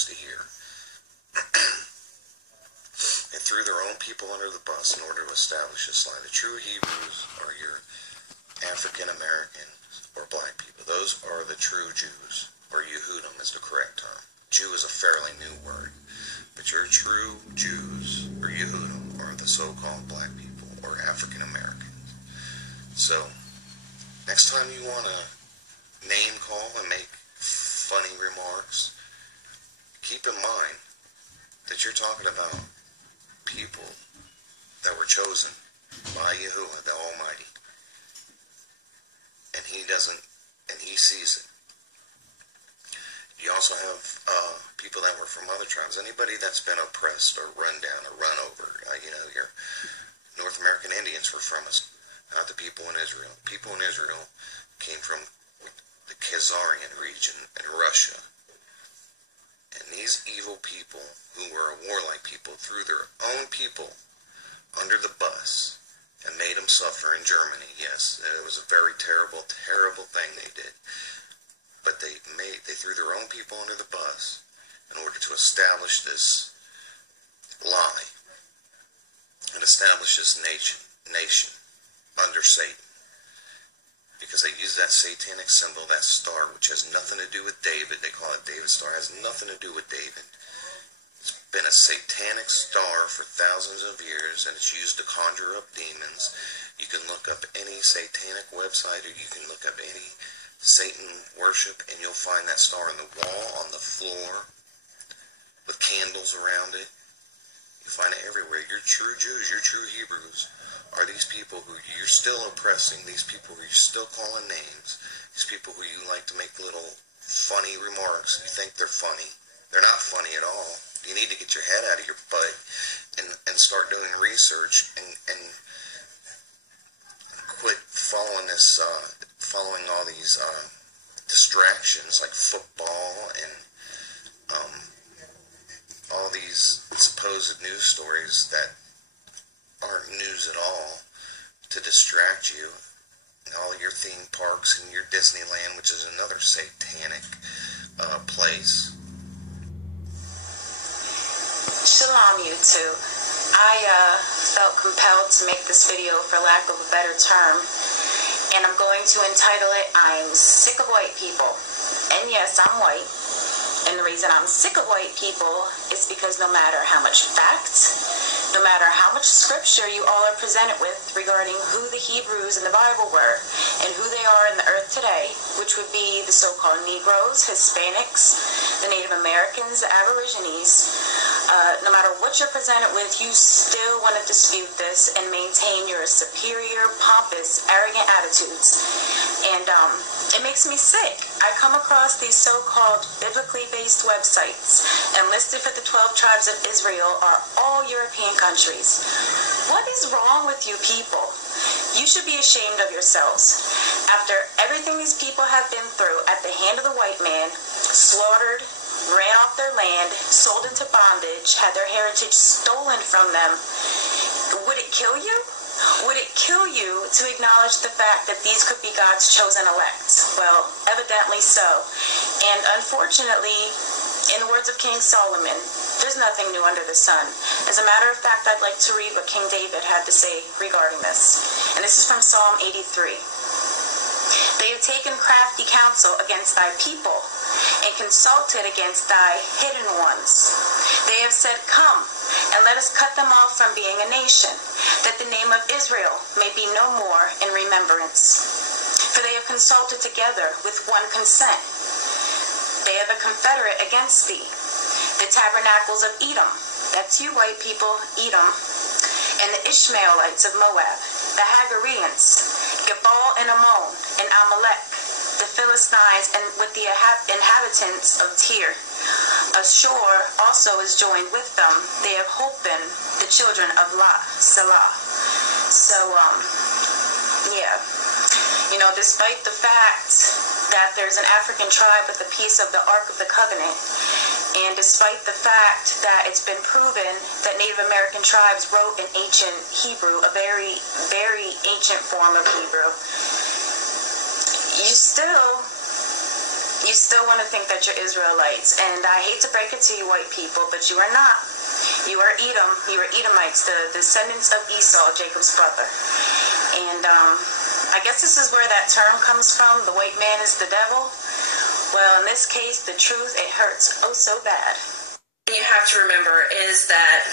Jews to hear. They threw their own people under the bus in order to establish this lie. The true Hebrews are your African Americans or black people. Those are the true Jews, or Yehudim is the correct term. Jew is a fairly new word. But your true Jews, or Yehudim, are the so-called black people, or African Americans. So, next time you want to name call and make funny remarks, keep in mind that you're talking about people that were chosen by Yahuwah, the Almighty. And he sees it. You also have people that were from other tribes. Anybody that's been oppressed or run down or run over. Your North American Indians were from us, not the people in Israel. People in Israel came from the Khazarian region in Russia. And these evil people, who were warlike people, threw their own people under the bus and made them suffer in Germany. Yes, it was a very terrible, terrible thing they did. But they threw their own people under the bus in order to establish this lie and establish this nation under Satan. Because they use that satanic symbol, that star, which has nothing to do with David. They call it David's star. It has nothing to do with David. It's been a satanic star for thousands of years, and it's used to conjure up demons. You can look up any satanic website, or you can look up any Satan worship, and you'll find that star on the wall, on the floor, with candles around it. You find it everywhere. Your true Jews, your true Hebrews, are these people who you're still oppressing, these people who you're still calling names, these people who you like to make little funny remarks. You think they're funny. They're not funny at all. You need to get your head out of your butt and start doing research and quit following all these distractions like football and all these supposed news stories that aren't news at all, to distract you. All your theme parks and your Disneyland, which is another satanic place. Shalom, YouTube. I felt compelled to make this video, for lack of a better term, and I'm going to entitle it, I'm Sick of White People. And yes, I'm white. And the reason I'm sick of white people is because no matter how much fact, no matter how much scripture you all are presented with regarding who the Hebrews in the Bible were and who they are in the earth today, which would be the so-called Negroes, Hispanics, the Native Americans, the Aborigines, no matter what you're presented with, you still want to dispute this and maintain your superior, pompous, arrogant attitudes. And it makes me sick. I come across these so-called biblically based websites, and listed for the 12 tribes of Israel are all European countries. What is wrong with you people? You should be ashamed of yourselves. After everything these people have been through at the hand of the white man, slaughtered, ran off their land, sold into bondage, had their heritage stolen from them, would it kill you? Would it kill you to acknowledge the fact that these could be God's chosen elect? Well, evidently so. And unfortunately, in the words of King Solomon, there's nothing new under the sun. As a matter of fact, I'd like to read what King David had to say regarding this. And this is from Psalm 83. They have taken crafty counsel against thy people, and consulted against thy hidden ones. They have said, come, and let us cut them off from being a nation, that the name of Israel may be no more in remembrance. For they have consulted together with one consent. They have a confederate against thee, the tabernacles of Edom, that's you white people, Edom, and the Ishmaelites of Moab, the Hagareans, Gebal and Ammon, and Amalek, the Philistines, and with the inhabitants of Tyre. Ashur also is joined with them. They have holpen the children of Selah. So, yeah. Despite the fact that there's an African tribe with a piece of the Ark of the Covenant, and despite the fact that it's been proven that Native American tribes wrote in ancient Hebrew, a very, very ancient form of Hebrew, you still you still want to think that you're Israelites. And I hate to break it to you white people, but you are not. You are Edom. You are Edomites, the descendants of Esau, Jacob's brother. And I guess this is where that term comes from, the white man is the devil. Well, in this case, the truth, it hurts oh so bad. What you have to remember is that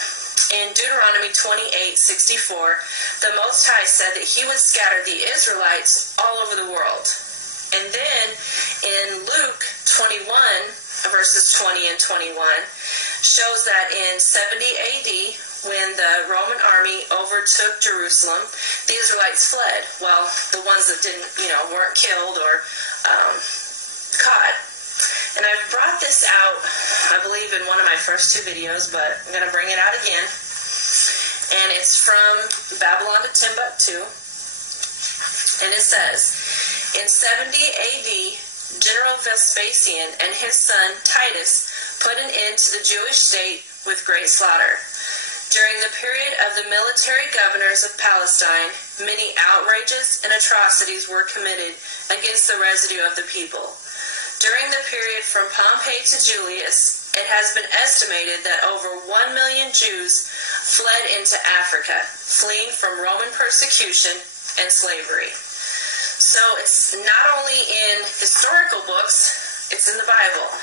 in Deuteronomy 28:64, the Most High said that he would scatter the Israelites all over the world. And then in Luke 21, verses 20 and 21, shows that in 70 AD, when the Roman army overtook Jerusalem, the Israelites fled. Well, the ones that didn't, weren't killed or caught. And I've brought this out, I believe, in one of my first two videos, but I'm going to bring it out again. And it's from Babylon to Timbuktu. And it says, in 70 AD, General Vespasian and his son Titus put an end to the Jewish state with great slaughter. During the period of the military governors of Palestine, many outrages and atrocities were committed against the residue of the people. During the period from Pompey to Julius, it has been estimated that over 1 million Jews fled into Africa, fleeing from Roman persecution and slavery. So it's not only in historical books, it's in the Bible.